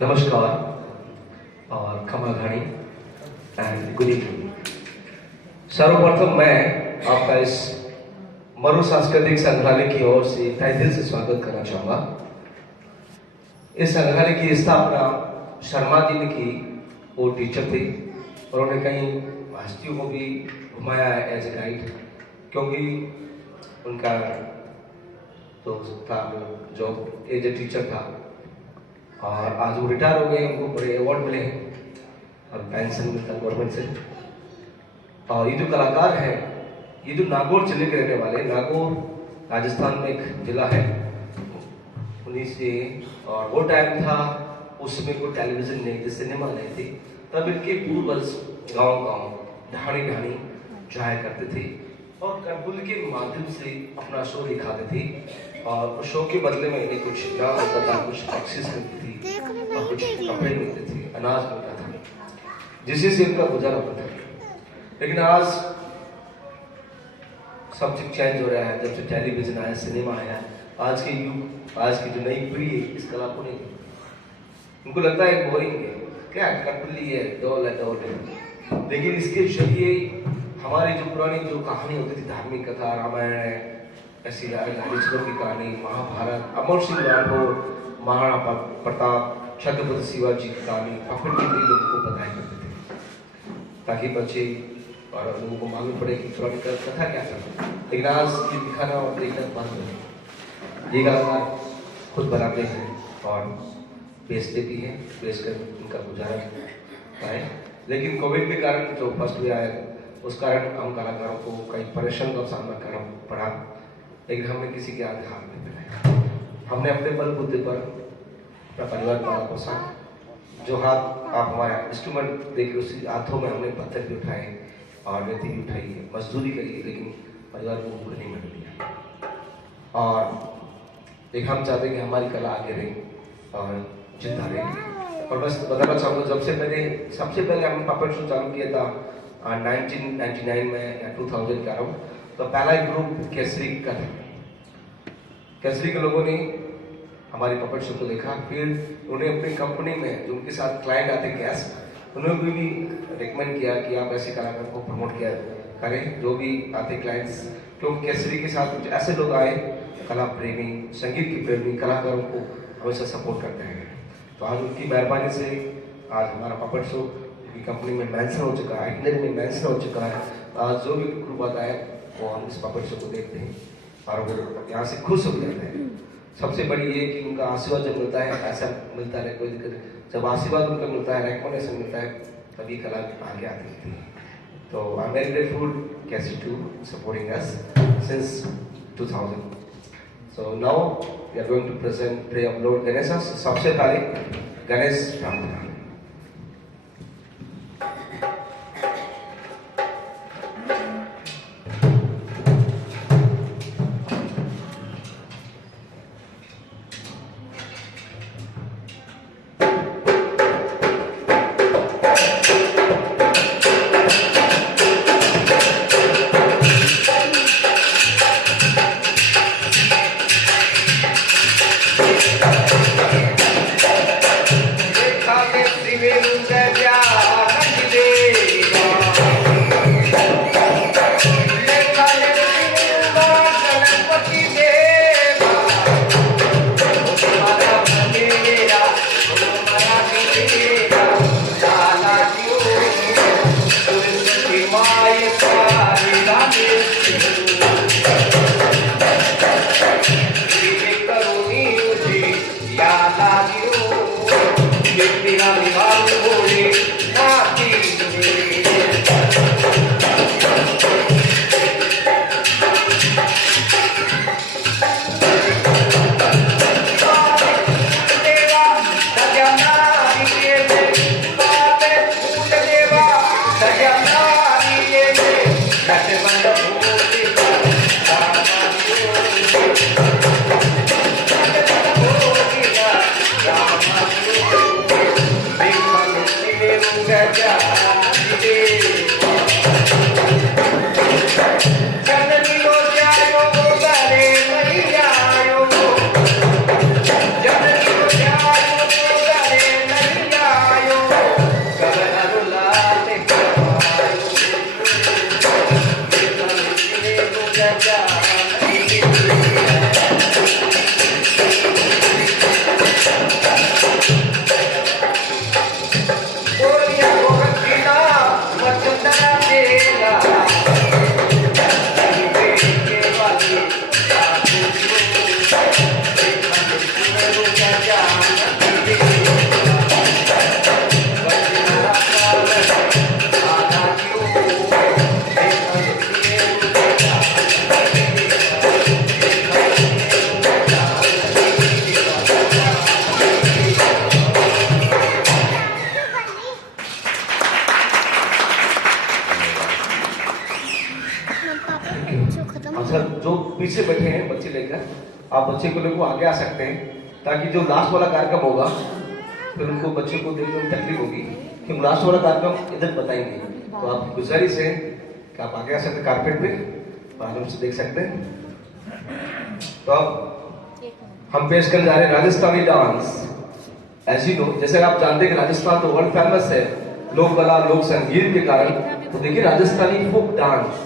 नमस्कार और खमा घाणी एंड गुड इवनिंग। सर्वप्रथम मैं आपका इस मरु सांस्कृतिक संग्रहालय की ओर से तहे दिल से स्वागत करना चाहूँगा। इस संग्रहालय की स्थापना शर्मा जी ने की। वो टीचर थे और उन्होंने कई हस्तियों को भी घुमाया है एज ए गाइड, क्योंकि उनका जो था जो एज ए टीचर था और आज वो रिटायर हो गए। उनको बड़े अवार्ड मिले हैं और पेंशन मिलता है गवर्नमेंट से। और ये जो कलाकार है, ये जो नागौर जिले के रहने वाले, नागौर राजस्थान में एक जिला है, उन्हीं से। और वो टाइम था उसमें कोई टेलीविजन नहीं थी, सिनेमा नहीं थी, तब इनके पूर्वज गांव गांव ढाणी ढाणी जाया करते थे और कटबुल के माध्यम से अपना शो दिखाते थे। और उस शो के बदले में इन्हें कुछ इनाम मिलता था, कुछ बख्शिश मिलती थी और कुछ कपड़े मिलते थे, अनाज मिलता था, जिससे से इनका गुजारा होता था। लेकिन आज सब चीज चेंज हो रहा है। जब से टेलीविजन आया, सिनेमा आया, आज के युग, आज की जो नई पीढ़ी है, इस कला को नहीं, उनको लगता है बोरिंग है, क्या कटपुतली है, डॉल है, डॉल है। लेकिन इसके जरिए हमारी जो पुरानी जो कहानी होती थी, धार्मिक कथा, रामायण है, ऐसी हरिश्चंद्र की कहानी, महाभारत, अमर सिंह राठौर, महाराणा प्रताप, छत्रपति शिवाजी की कहानी, पकड़ के लिए लोगों को बताया करते थे, ताकि बच्चे और लोगों को मालूम पड़े कि पुरानी कथा क्या था। लेकिन आज ये दिखाना और देखना बंद है। ये कलाकार खुद बनाते हैं और बेचते भी हैं, बेचकर उनका गुजारा पाए। लेकिन कोविड के कारण जो फर्स्ट वे आया, उस कारण हम कलाकारों को कई परेशानी का सामना करना पड़ा। लेकिन हमने किसी के आगे हाथ नहीं मिलाया। हमने अपने बलबूते पर अपना परिवार पाला पोसा। जो हाथ आप हमारा इंस्ट्रूमेंट देखिए, उसी हाथों में हमने पत्थर भी उठाए और रेती भी उठाई है, मजदूरी करी, लेकिन परिवार को भूख नहीं मिल दिया। और एक हम चाहते हैं कि हमारी कला आगे रहे और जिंदा रहे। और बस बताना चाहूँगा, सबसे पहले हमने पपेट शो चालू किया था 1999 में या 2000 का अराउंड। तो पहला ग्रुप केसरी का था। केसरी के लोगों ने हमारी पपेट शो को देखा, फिर उन्हें अपनी कंपनी में जो उनके साथ क्लाइंट आते गेस्ट, उन्होंने भी रिकमेंड किया कि आप ऐसे कलाकार को प्रमोट किया करें, जो भी आते क्लाइंट्स। क्योंकि केसरी के साथ कुछ ऐसे लोग आए, कला प्रेमी, संगीत की प्रेमी कलाकारों को हमेशा सपोर्ट करते हैं। तो आज उनकी मेहरबानी से आज हमारा पपेट शो की कंपनी में मेंशन हो चुका है, आइटनरी में मेंशन हो चुका है। आज जो भी ग्रुप आता है वो हम इस पपेट शो को देखते हैं और वो यहाँ से खुश हो जाते हैं। सबसे बड़ी ये कि उनका आशीर्वाद जब मिलता है, ऐसा मिलता है, कोई दिक्कत, जब आशीर्वाद उनका मिलता है, रिकमेंडेशन मिलता है, तभी कला आगे आती है। तो I am very grateful Kesari to supporting us since 2000। So now we are going to present pray of lord Ganesh. सबसे पहले गणेश प्रार्थना। सर जो पीछे बैठे हैं बच्चे लेकर, आप बच्चे को लेकर आगे आ सकते हैं, ताकि जो लास्ट वाला कार्यक्रम होगा फिर उनको बच्चे को देखने में तकलीफ होगी कि लास्ट वाला कार्यक्रम इधर बताएंगे। तो आप गुजारिश है कि आप आगे आ सकते हैं कारपेट पे, आराम से देख सकते हैं। तो अब हम पेश करने जा रहे हैं Rajasthani dance. As you know, जैसे आप जानते हैं कि राजस्थान तो वर्ल्ड फेमस है लोक कला लोक संगीत के कारण। तो देखिए Rajasthani folk dance.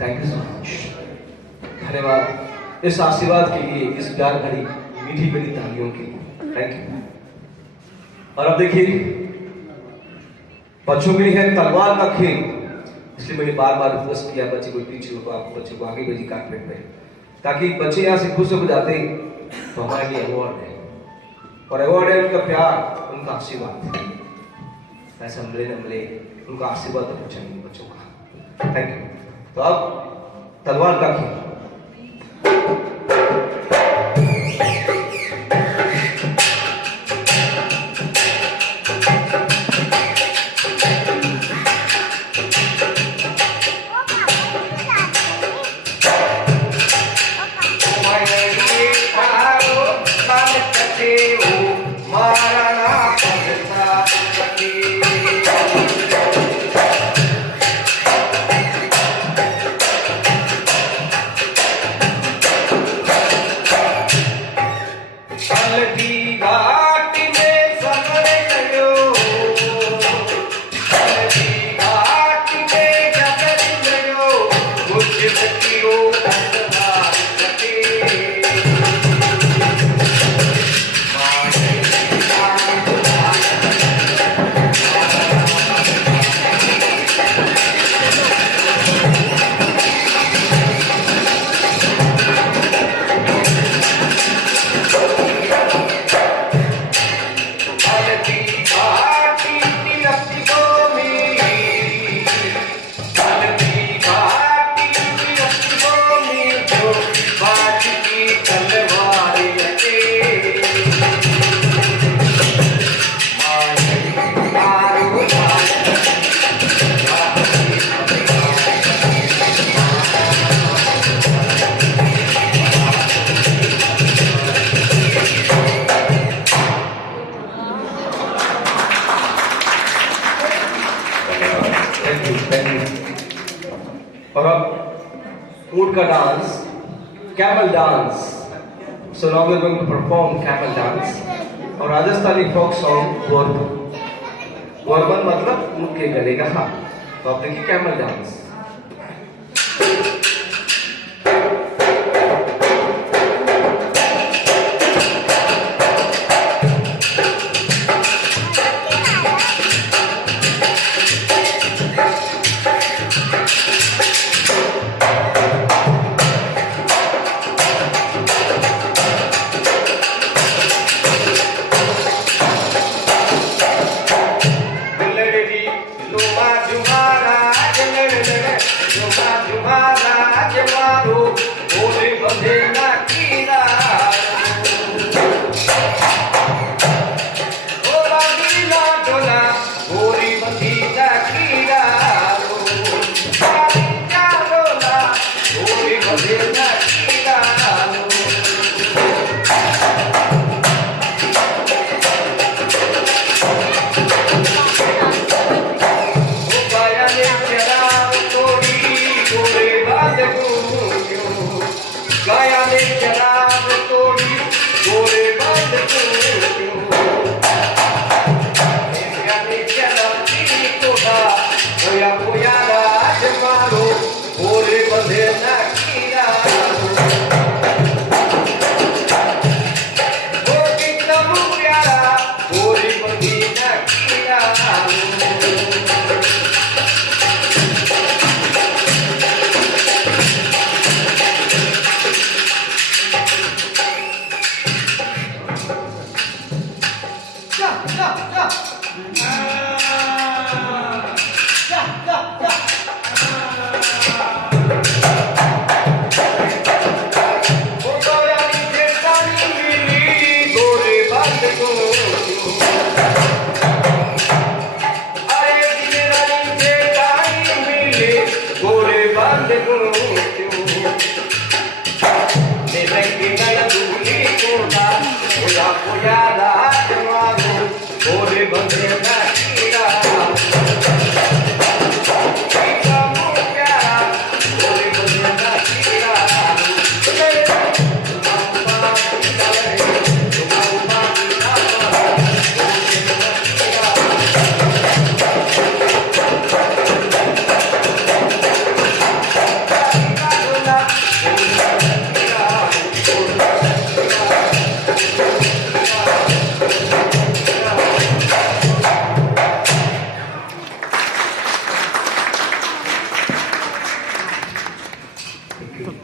Thank you so much. धन्यवाद इस आशीर्वाद के लिए, इस प्यार भरी मीठी भरी तालियों के लिए। Thank you. और अब देखिए बच्चों के लिए है तलवार का खेल, इसलिए मैंने बार बार रिक्वेस्ट किया बच्चे को टीचर को, आप बच्चे को आगे भेजिए कारपेट पे, ताकि बच्चे यहाँ से खुश हो जाते तो हमारे लिए अवार्ड है, और अवार्ड है उनका प्यार, उनका आशीर्वाद। ऐसा मिले न मिले, उनका आशीर्वाद तो चाहिए बच्चों का। Thank you. तो अब तलवार का खेल। और अब ऊंट का dance, camel dance. So now we're going to perform camel dance. और राजस्थानी folk song गोरबन. गोरबन मतलब ऊंट के गले का हाथ. तो आप देखिए camel dance.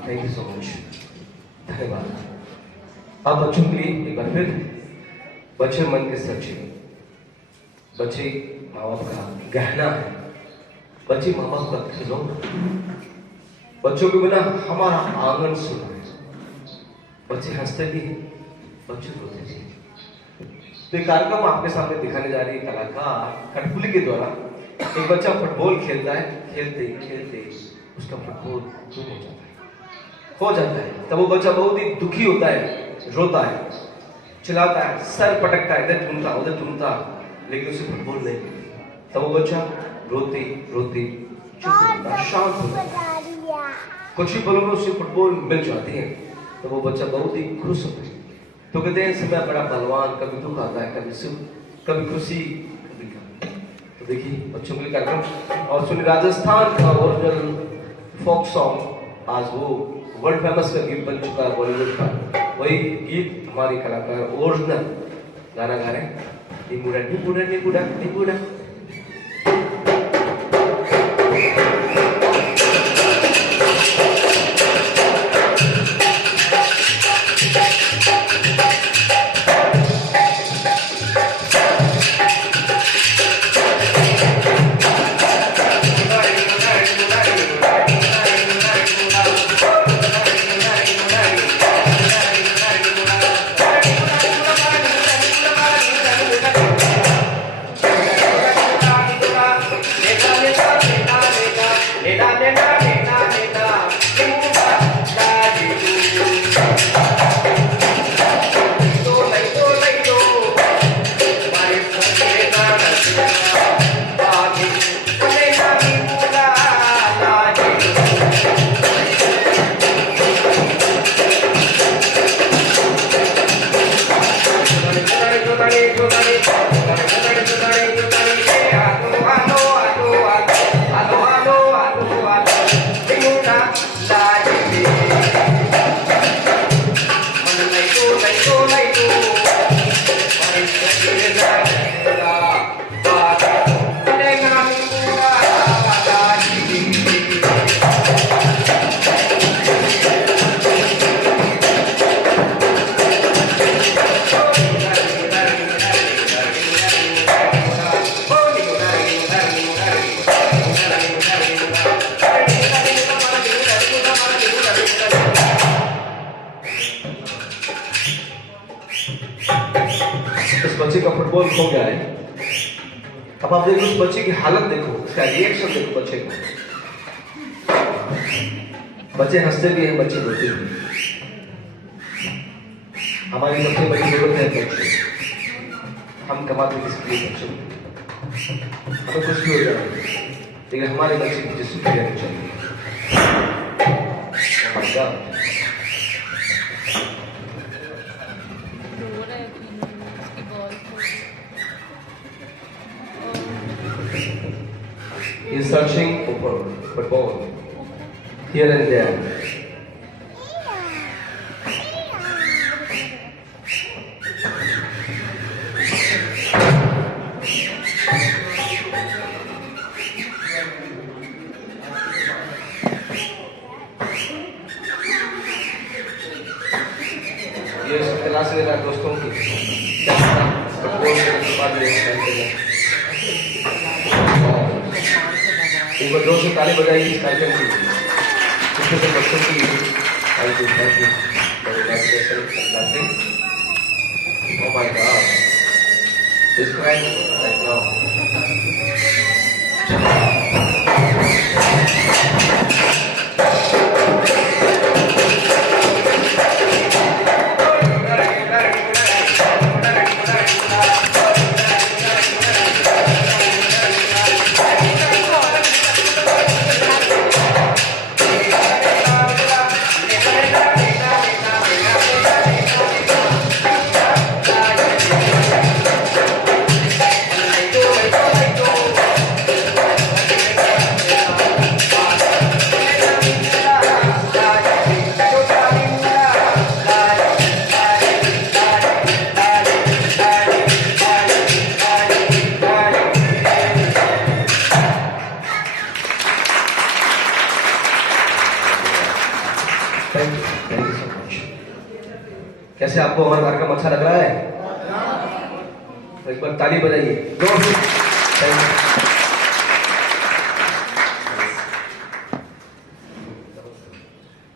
Thank you so much. धन्यवाद. अब बच्चों के लिए एक बार फिर बच्चे मन के सच्चे. बच्चे माँ बाप का गहना है. बच्चे माँ बाप का खिलौना. बच्चों के बिना हमारा आंगन सुना है. बच्चे हंसते भी हैं, बच्चे रोते भी हैं. तो कार्यक्रम आपके सामने दिखाने जा रही है कलाकार कठपुतली के द्वारा. एक बच्चा फुटबॉल खेलता है, खेलते खेलते उसका फुटबॉल गुम हो जाता है. तब वो बच्चा बहुत ही दुखी होता है, रोता है, चिल्लाता है, सर पटकता है, इधर ढूंढता उधर ढूंढता, लेकिन उसे फुटबॉल नहीं मिलती. तब वो बच्चा रोते रोते चुप होता है, शांत होता है. कुछ ही पलों में उसे फुटबॉल मिल जाती है. तो वो बच्चा बहुत ही खुश होता है. तो कहते हैं समय बड़ा बलवान, कभी दुख आता है, कभी सुख, कभी खुशी, कभी गम. तो देखिए बच्चों के लिए कार्यक्रम. और सुनिए राजस्थान का ओरिजिनल फोक सॉन्ग. आज वो वर्ल्ड फेमस का गीत बन चुका है बॉलीवुड का. वही गीत हमारे कलाकार ओरिजिनल गाना गा रहे हैं. निबुड़ा निबुड़ा निबुड़ा निबुड़ा. फुटबॉल खो गया है। अब आप देखो उस बच्चे की हालत देखो, उसका रिएक्शन देखो बच्चे का। बच्चे हंसते भी हैं, बच्चे रोते भी हैं। हमारी सबसे बड़ी जरूरत है बच्चे। हम कमाते किसके लिए? बच्चों हमें कुछ भी हो जाए लेकिन हमारे बच्चे मुझे सुखी रहने चाहिए। He is searching for football here and there. ये क्लास लेगा दोस्तों की इनको जोर से ताली बजाई इस कार्यक्रम की, इसमें से बच्चों की Oh my God, it's crying right now. Thank you so much. कैसे आपको हमारा कार्यक्रम अच्छा लग रहा है? तो एक बार ताली बजाइए। Thank you.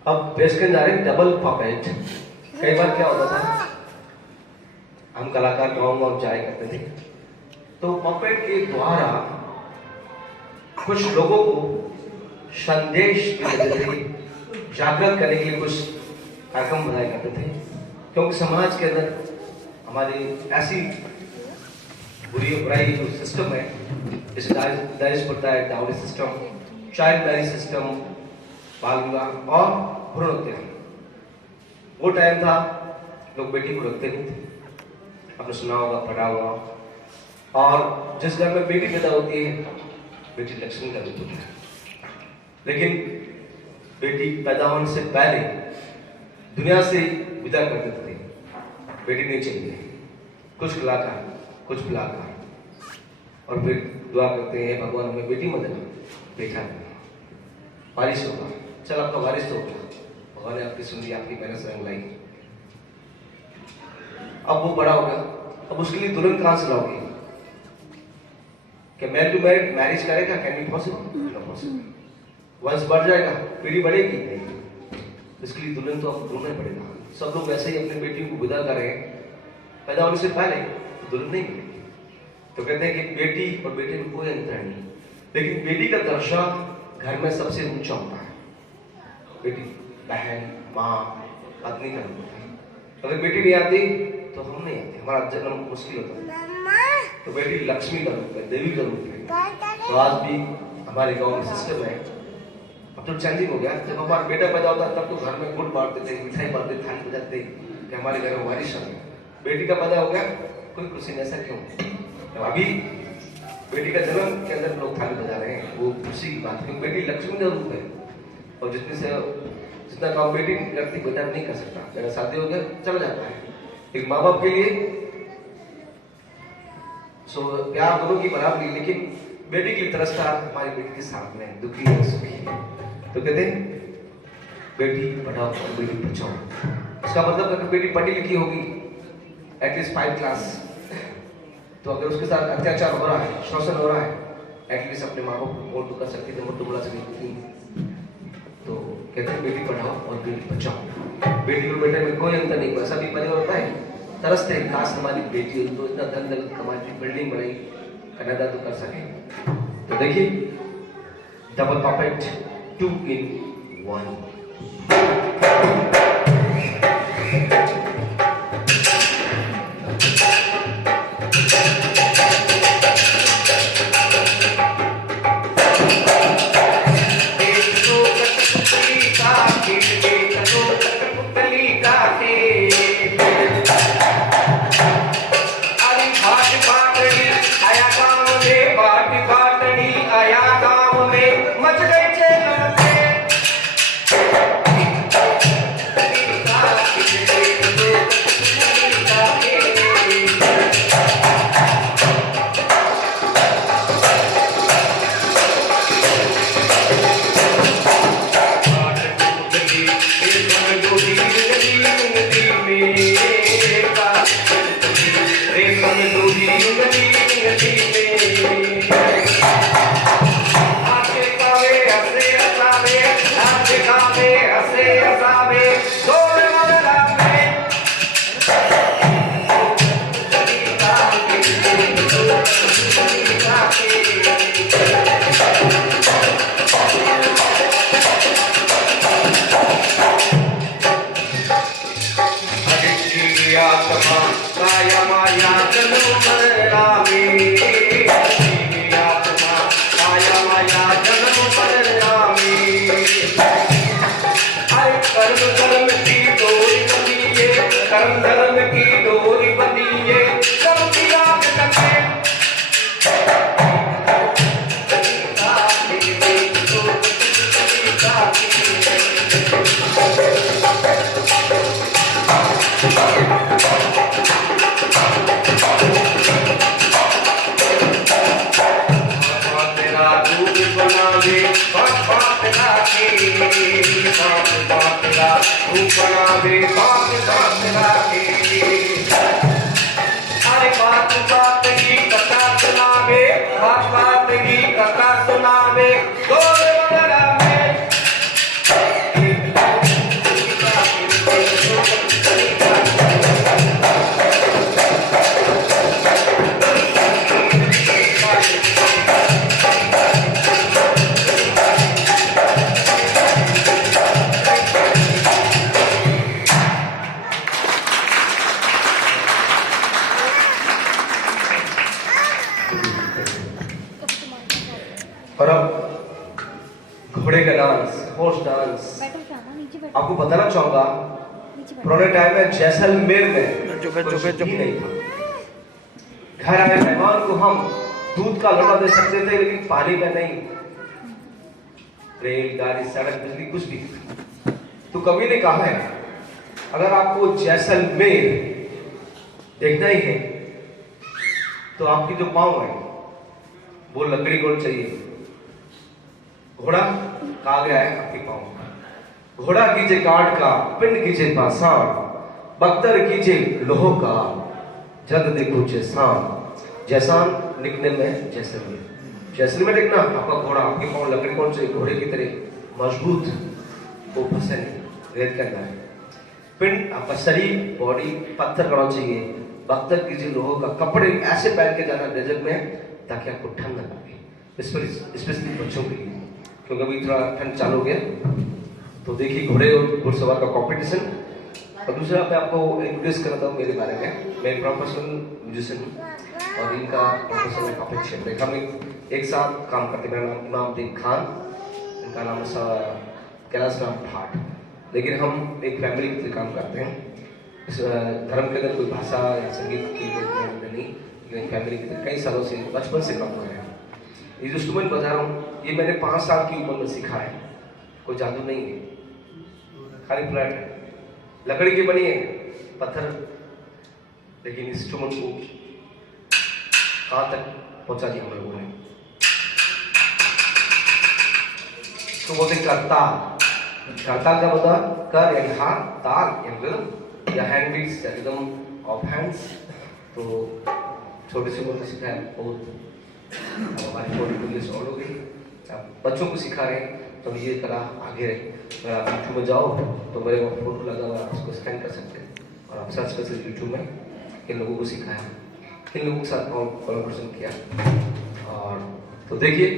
अब पेश करने जा रहे हैं डबल पपेट। कई बार क्या होता था, हम कलाकार गाँव जाया करते थे, तो पपेट के द्वारा कुछ लोगों को संदेश देते थे, जागृत करने के लिए कुछ कार्यक्रम बनाया करते थे। क्योंकि समाज के अंदर हमारी ऐसी बुराई जो सिस्टम है, जैसे दारिश प्रथा है, dowry system, child marriage system, बाल विवाह और भ्रूण हत्या। वो टाइम था लोग बेटी को रखते नहीं थे। आपने सुना होगा, पढ़ा होगा। और जिस घर में बेटी पैदा होती है, बेटी लक्ष्मी का रूप होता है। लेकिन बेटी पैदा होने से पहले दुनिया से विदा कर देते थे, बेटी नहीं चाहिए। कुछ खिलाकर, कुछ पिलाकर, और फिर दुआ करते हैं, भगवान हमें बेटी मत देना, बेटा देना, बारिश होगा। चल आपका बारिश तो होगा, भगवान ने आपकी सुन ली, आपकी मेहनत से रंग लाई। अब वो बड़ा होगा, अब उसके लिए दुल्हन कहां से लाओगे? क्या मैरिड टू मैरिड मैरिज करेगा? Can be possible? Not possible. वंश बढ़ जाएगा, पीढ़ी बढ़ेगी नहीं, इसके लिए दुल्हन तो आपको ढूंढना पड़ेगा। सब लोग ऐसे ही अपनी बेटी को विदा कर रहे हैं, पैदा होने से पहले तो दुल्हन नहीं मिलेगी। तो कहते हैं कि बेटी और बेटे में कोई अंतर नहीं, लेकिन बेटी का दर्जा घर में सबसे ऊंचा होता है। बेटी बहन, माँ, पत्नी का रूप होता है। अगर बेटी नहीं आती तो हम नहीं आते, हमारा जन्म मुश्किल होता है। तो बेटी लक्ष्मी का रूप है, देवी का रूप है। तो आज भी हमारे गाँव में सिस्टम है, अब तो चेंजिंग हो गया। जब हमारा बेटा पैदा होता तब तो घर में गुड़ बांटते थे, मिठाई बांटते, थाली बजाते कि हमारे घर में बारिश आ गई। बेटी का पैदा हो गया, कोई खुशी नहीं। ऐसा क्यों? तो अभी बेटी का जन्म के अंदर लोग थाली बजा रहे हैं, वो खुशी की बात है, क्योंकि बेटी लक्ष्मी का रूप है। और जितना काम बेटी करती, बेटा नहीं कर सकता। मेरा शादी हो गया, चला जाता है। एक माँ बाप के लिए प्यार दोनों की बराबरी, लेकिन बेटी की तरसता हमारी बेटी के साथ में, दुखी है, सुखी है। तो कहते हैं बेटी पढ़ाओ और बेटी बचाओ। इसका मतलब अगर बेटी पढ़ी लिखी होगी, एटलीस्ट 5 क्लास, तो अगर उसके साथ अत्याचार हो रहा है, शोषण हो रहा है, एटलीस्ट अपने माँ बाप को वोट तो कर सकती थी, वोट तो बुला सकती थी। तो कहते हैं बेटी पढ़ाओ और बेटी बचाओ। बेटी और बेटे में कोई अंतर नहीं। ऐसा भी परिवार होता है तरसते काश हमारी बेटी तो इतना धन दौलत कमाती, बिल्डिंग बनाई, कनाडा तो कर सके। तो देखिए डबल पपेट 2 in 1। और अब घोड़े का डांस, हॉर्स डांस आपको बताना चाहूंगा। पुराने टाइम में जैसलमेर में कुछ भी नहीं था। घर आए मेहमान को हम दूध का लोटा दे सकते थे, लेकिन पानी का नहीं। रेल गाड़ी सड़क बिजली कुछ भी। तो कवि ने कहा है अगर आपको जैसलमेर देखना ही है तो आपकी जो पांव है वो लकड़ी को चाहिए। घोड़ा कहा गया है आपके पांव। घोड़ा कीजिए काठ का, पिंड कीजिए पाषाण, बख्तर कीजिए लोह का, जद देखो जैसान। जैसान लिखने में जैसलमेर। जैसलमेर लिखना आपका घोड़ा, आपके पांव लकड़ी कौन चाहिए, घोड़े की तरह मजबूत, वो फंसे नहीं, रेत के अंदर है। पिंड आपका शरीर, बॉडी पत्थर का चाहिए। बख्तर कीजिए लोह का, कपड़े ऐसे पहन के जाना डेजर्ट में ताकि आपको ठंड न लगे, स्पेशली बच्चों के लिए, क्योंकि अभी थोड़ा ठंड चालू हो गया। तो देखिए घोड़े और घुड़सवार का कंपटीशन। और दूसरा मैं आपको इंट्रोड्यूस करता हूँ मेरे बारे में। मैं प्रोफेशनल म्यूजिशियन हूँ और इनका प्रोफेशनल कंपटीशन देखा। मैं एक साथ काम करते, मेरा नाम इमामुद्दीन खान, इनका नाम कैलाश राम भाट। लेकिन हम एक फैमिली की तरह काम करते हैं। इस धर्म के अंदर कोई भाषा या संगीत की नहीं, लेकिन फैमिली की तरह कई सालों से, बचपन से काम कर रहे हैं। ये जो इंस्ट्रूमेंट बजा रहा हूँ ये मैंने 5 साल की उम्र में सीखा है। कोई जादू नहीं है, खाली फ्लैट है, लकड़ी की बनी है, पत्थर। लेकिन इंस्ट्रूमेंट को कहाँ तक पहुंचा दिया हम लोगों ने। तो बोलते करताल। करताल क्या होता? कर यानी हाथ, ताल यानी रिदम, या hand beats rhythm of hands. तो छोटे से उम्र में सीखा है बहुत। हमारी बॉडी को और हो गई, बच्चों को सिखा रहे हैं। तो ये कला आगे रहे। अगर आप यूट्यूब में जाओ तो मेरे फोटो लगा हुआ, उसको स्कैन कर सकते हैं और आप सर्च कर सकते यूट्यूब में। इन लोगों को सिखाया, इन लोगों के साथ कॉन्वर्सेशन किया। और तो देखिए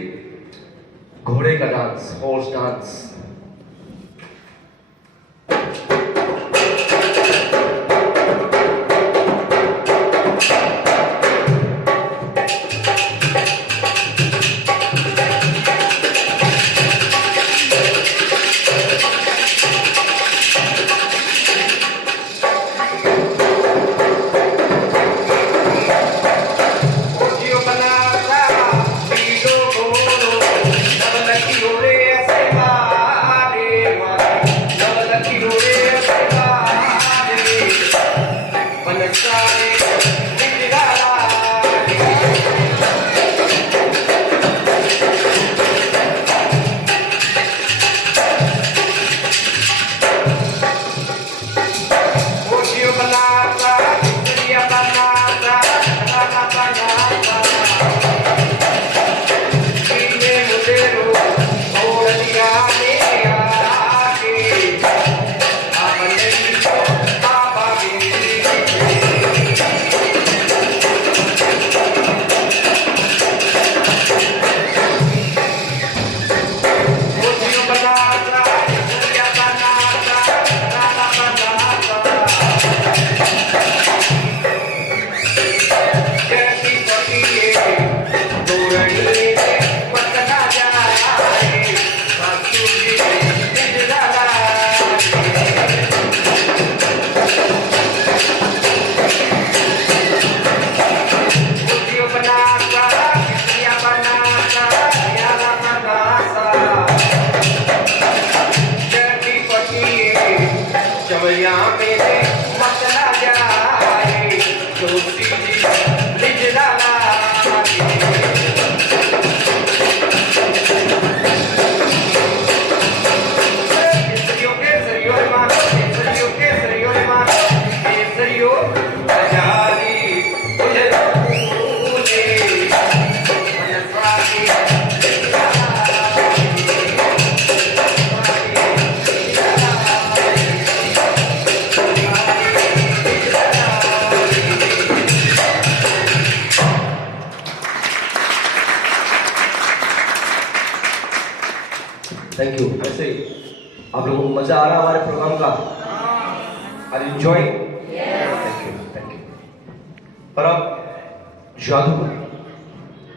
घोड़े का dance, horse dance. Thank you. ऐसे आप लोगों को मजा आ रहा है हमारे प्रोग्राम का? Are you enjoying? Thank you, thank you. पर अब जादूगर,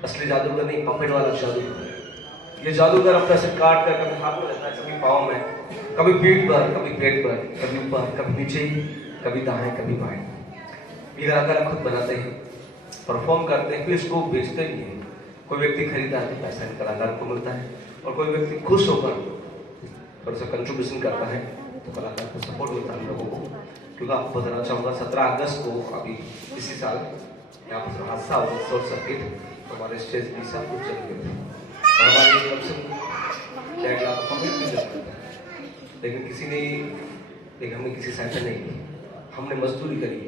असली जादूगर नहीं, पपेट वाला जादूगर। ये जादूगर अपना सिर काट कर कभी हाथ में रखता है, कभी पाँव में, कभी पीठ पर, कभी पेट पर, कभी ऊपर, कभी नीचे, कभी दाएं, कभी बाएं। ये कलाकार खुद बनाते हैं, परफॉर्म करते हैं, फिर इसको बेचते भी हैं। कोई व्यक्ति खरीदता है तो पैसा कलाकार को मिलता है, और कोई व्यक्ति खुश होकर और उसे कंट्रीब्यूशन करता है तो कलाकार को सपोर्ट मिलता है हम लोगों को। क्योंकि आपको बताना चाहूँगा 17 अगस्त को अभी इसी साल यहाँ पर हादसा हुआ, शॉर्ट सर्किट, तो हमारे स्टेज भी सब कुछ चल गए और हमारे कम से कम 1 लाख पब्लिक भी जरूरत है, लेकिन किसी ने एक हमने किसी सहायता नहीं की। हमने मजदूरी करी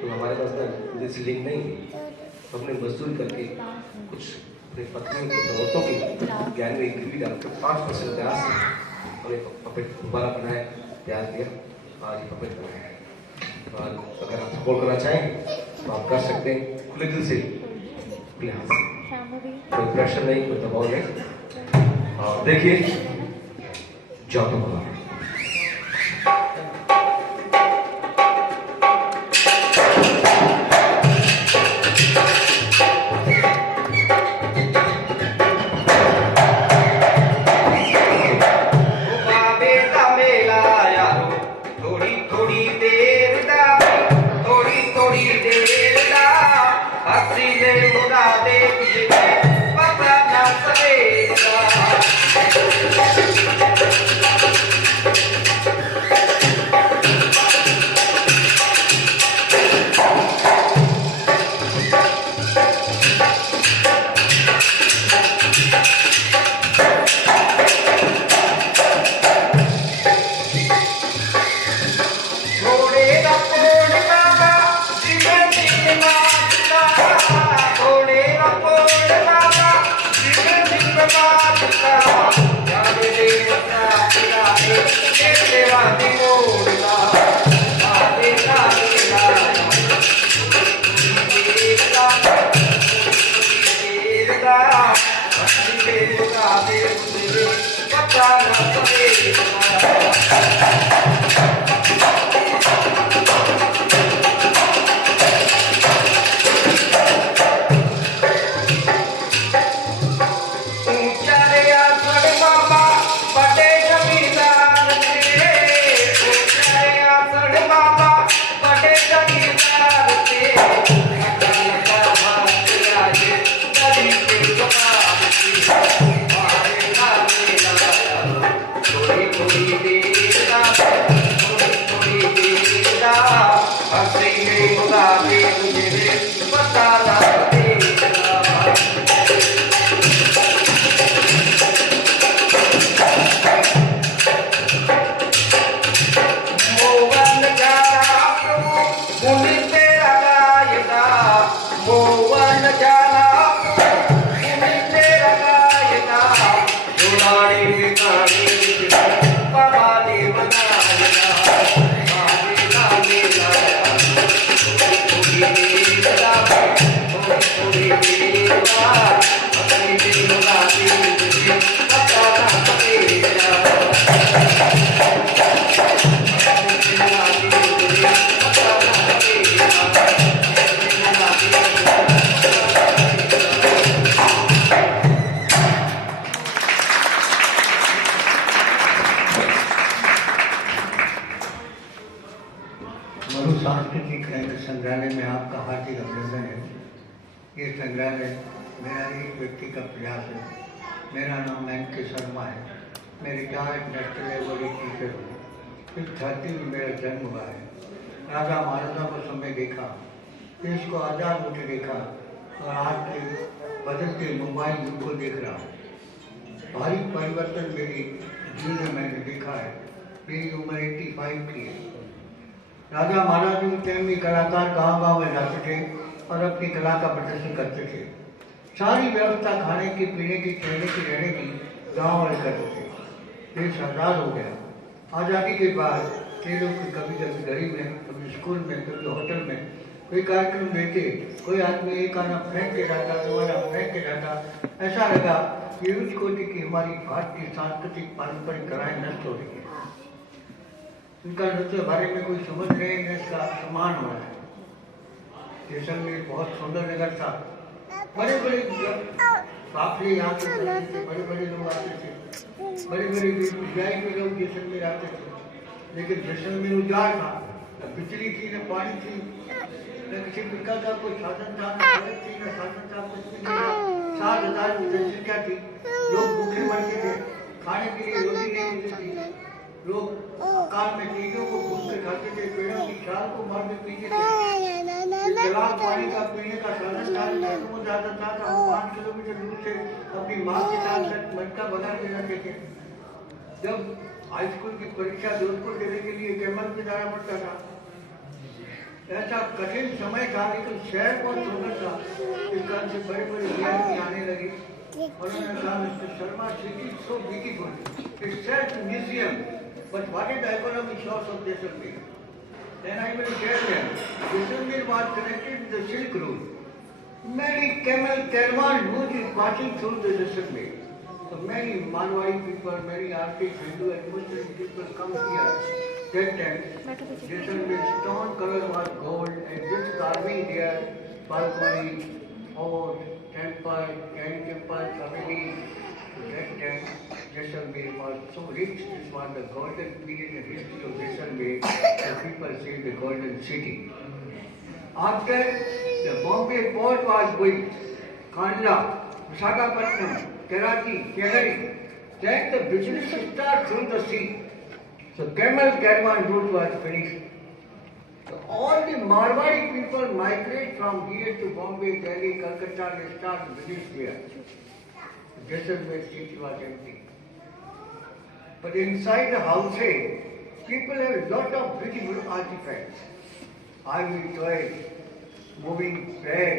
तो हमारे पास ना विदेशी लिंक नहीं है, तो हमने मजदूरी करके कुछ अपनी पत्नियों की औरतों की ज्ञान में गिरवी डालकर 5% प्याज हमने पपेट दोबारा बनाया, प्याज दिया, आज ये पपेट बनाया है। तो अगर आप सपोर्ट करना चाहें तो आप कर सकते हैं खुले दिल से, खुले हाथ से, कोई प्रेशर नहीं, कोई दबाव नहीं। और देखिए जादू वाला सांस्कृतिक केंद्र संग्रहालय में आपका हार्दिक अभिनंदन है। ये संग्रहालय मेरा एक व्यक्ति का प्रयास है। मेरा नाम एन.के. शर्मा है। मैं रिटायर्ड नेशनल लेवल टीचर हूँ। इस धरती में मेरा जन्म हुआ है। राजा महाराजा को समय देखा, देश को आज़ाद होते देखा और आज के बदलते मोबाइल युग को देख रहा हूँ। भारी परिवर्तन मेरी जीवन में मैंने देखा है। मेरी उम्र 85 की है। राजा महाराजा के टाइम में कलाकार गांव-गांव में जाते थे और अपनी कला का प्रदर्शन करते थे। सारी व्यवस्था खाने की, पीने की, ठहरने की, रहने की गांव वाले करते थे। देश आज़ाद हो गया। आज़ादी के बाद ये लोग कभी कभी गरीब में, कभी स्कूल में, कभी होटल में कोई कार्यक्रम देते, कोई आदमी एक आना फेंक के जाता, दोबारा फेंक के जाता। ऐसा लगा कि उस कोटि की हमारी भारतीय सांस्कृतिक पारंपरिक कलाएं नष्ट हो रही है। इनका नृत्य बारे में कोई समझ रहे हैं, इसका अपमान हो रहा है। जैसलमेर बहुत सुंदर नगर था। बड़े बड़े काफले यहाँ पे चलते थे, बड़े बड़े लोग आते थे, बड़े बड़े वीआईपी लोग जैसलमेर आते थे। लेकिन जैसलमेर उजाड़ था, न बिजली थी, न पानी थी, न किसी प्रकार का कोई साधन था, न सड़क थी, न साधन था, कुछ भी नहीं था। 7,000 की जनसंख्या थी। लोग भूखे मरते थे, खाने के लिए रोटी नहीं मिलती थी। लोग अकाल में चीजों को भूख के खाते थे, पेड़ों की छाल को मार के पीते थे। जलाल पानी का पीने का साधन था, खत्म हो जाता था तो हम 5 किलोमीटर दूर से अपनी माँ के साथ मटका बना के रखते थे। जब हाई स्कूल की परीक्षा जोधपुर देने के लिए कैमल में जाना पड़ता था। ऐसा कठिन समय था, लेकिन शहर बहुत सुंदर था। इस कारण से बड़े बड़े वीआईपी आने लगे और उन्होंने कहा, mister Sharma, city is so beautiful, it's self museum, but what is the economic source of Jaisalmer? Then I will tell them, Jaisalmer was connected with the Silk Road. Many camel caravan routes is passing through the Jaisalmer. So many Marwari people, many artists, Hindu and Muslim people come here. That time, Jaisalmer stone color was gold and this carving there, balcony, fort, temple, Jain temple, Haveli. That time, Jaisalmer was so rich. This was the golden period in history of Jaisalmer, and people say the golden city. After the Bombay port was built, Kandla, Visakhapatnam, Karachi, Chennai, then the business started through the sea. So camel caravan route was finished. So all the Marwari people migrate from here to Bombay, Delhi, Calcutta, and start business here. Jaisalmer city was empty. But inside the houses, people have a lot of beautiful artifacts. Ivory toys, moving bed,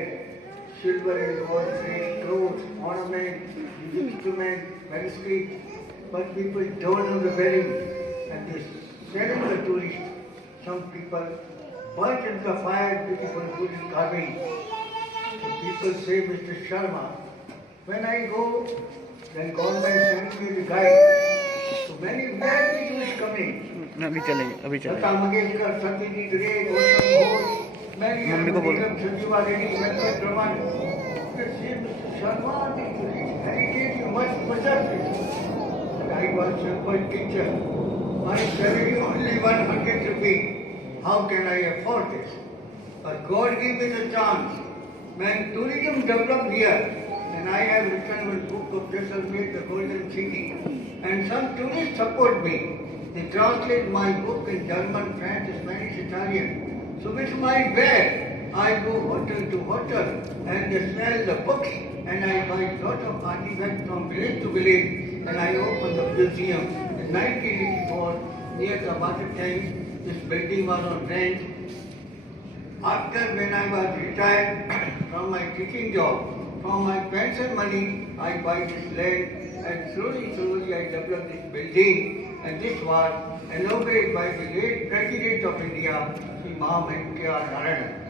silver and gold fish, clothes, ornaments, instruments, manuscripts. But people don't know the value, and they sell to the tourists. Some people burnt in the fire beautiful wooden carving. So people say, Mr. Sharma, when I go, then government sends me the guide. So many people coming. अभी चलेंगे, अभी Lata चलेंगे। Mangeshkar, Satyajit Ray, Gautam Ghosh, many mummy को बोलो। Sanjeeva Reddy, Venkat Raman. Mr. Sharma, this heritage you must preserve it. And I was a teacher. My salary only 100 rupees. How can I afford this? But God gave me the chance. When tourism developed here, and I have written a book of Jaisalmer, The Golden City, and some tourists support me. They translate my book in German, French, Spanish, Italian. So with my bag, I go hotel to hotel and they smell the books and I buy a lot of artifacts from village to village and I open the museum. In 1984, near the water tank, this building was on rent. After when I was retired from my teaching job, from my pension money, I buy this land and slowly I developed this building. And this was inaugurated by the late President of India, Sri Mahatma Narayan.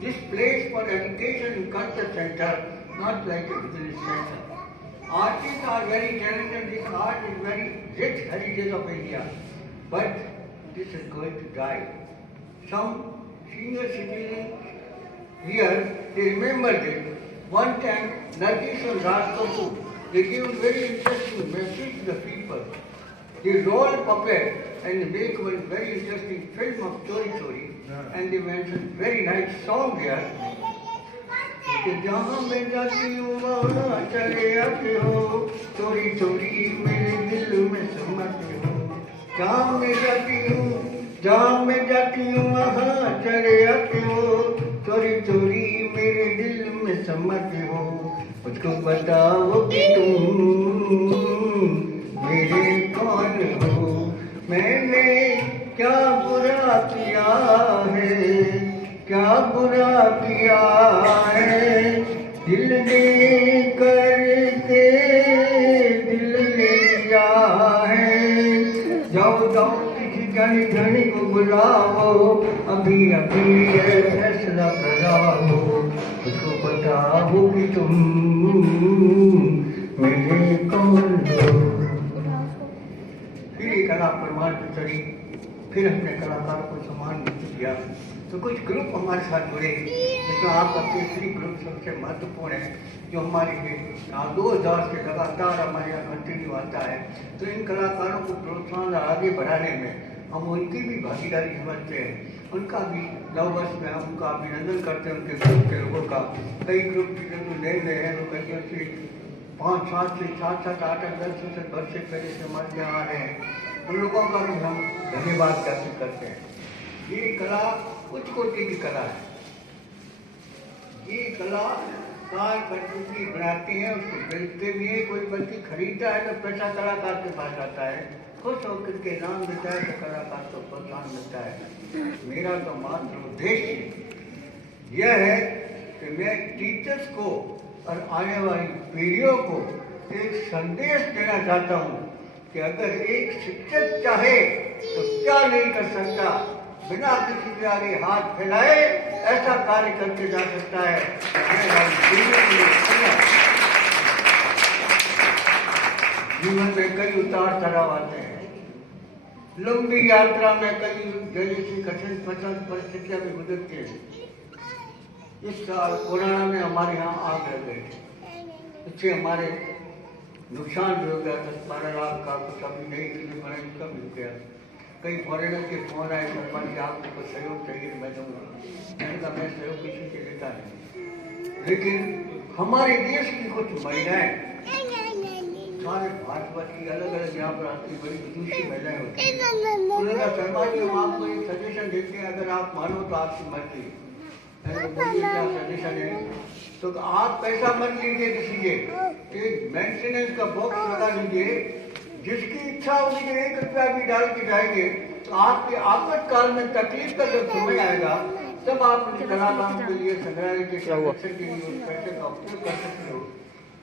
This place for education and culture center, not like a business center. Artists are very talented, this art is very rich heritage of India. But this is going to die. Some senior citizens here, they remember this. One time, Nargis and Raj Kapoor, they gave a very interesting message to the people. They roll puppet and make one very interesting film of Chori and they mentioned very nice song there. जहाँ मैं जाती हूँ वहाँ चले आते हो चोरी चोरी मेरे दिल में समाते हो जहाँ मैं जाती हूँ वहाँ चले आते हो चोरी चोरी मेरे दिल में समाते हो मुझको बताओ कि तुम मेरे कौन हो मैंने क्या बुरा किया है क्या बुरा किया है दिल दे करके दिल ले लिया है जाओ जाओ किसी जानी जानी को बुलाओ अभी अभी ये फैसला कराओ उसको बताओ कि तुम मेरे कौन हो फिर ये कला प्रमाण चढ़ी फिर हमने कलाकारों को सम्मान दिया तो कुछ ग्रुप हमारे साथ जुड़े जिसमें आपका केसरी ग्रुप सबसे महत्वपूर्ण है जो हमारे 2000 से लगातार हमारे यहाँ कंटिन्यू आता है तो इन कलाकारों को प्रोत्साहन आगे बढ़ाने में हम उनकी भी भागीदारी समझते हैं उनका भी नववर्ष में हम उनका अभिनंदन करते हैं उनके ग्रुप के लोगों का कई ग्रुप जो नए नए हैं वो कई से 5-7 से 7-7 8-8 10 से वर्ष से पहले से हमारे यहाँ आ रहे हैं उन लोगों का भी हम धन्यवाद ज्ञापित करते हैं ये कला उच्च कोटि की कला है ये कला कार कठपुतली बनाते हैं उसको बेचते भी है कोई बल्कि खरीदता है तो पैसा कलाकार के पास आता है खुश होकर के नाम मिलता है तो कलाकार को प्रोत्साहन मिलता है मेरा तो मात्र उद्देश्य यह है कि मैं टीचर्स को और आने वाली पीढ़ियों को एक संदेश देना चाहता हूँ कि अगर एक शिक्षक चाहे तो क्या नहीं कर सकता बिना किसी के आगे हाथ फैलाए ऐसा कार्य करके जा सकता है जीवन में कई उतार चढ़ाव आते हैं लंबी यात्रा में कई जैसी कठिन परिस्थितियां भी गुजरती है इस साल कोरोना में हमारे यहाँ आग लग गई थी इससे हमारे नुकसान भी हो गया 10-12 लाख का कुछ अभी नई चीजें बनाई उसका भी हो गया कई फॉरेनर के फोन आए सरपंच जी आपको कुछ सहयोग चाहिए मैं दूंगा मैंने कहा मैं सहयोग किसी से लेता नहीं लेकिन हमारे देश की कुछ महिलाएं सारे भारतवर्ष की अलग अलग यहाँ पर आती बड़ी दूसरी महिलाएं होती हैं उन्होंने शर्मा जी हम आपको एक सजेशन देते हैं अगर आप मानो तो आपकी मर्जी क्या सजेशन है तो आप पैसा मत लीजिए किसी के एक मेंटेनेंस का बॉक्स लगा लीजिए जिसकी इच्छा होगी 1 रुपया भी डाल के जाएंगे तो आपके आपातकाल में तकलीफ का जब समय आएगा तब आप उन कलाकारों के लिए संग्रहालय के संरक्षण के लिए उस पैसे का उपयोग कर सकते हो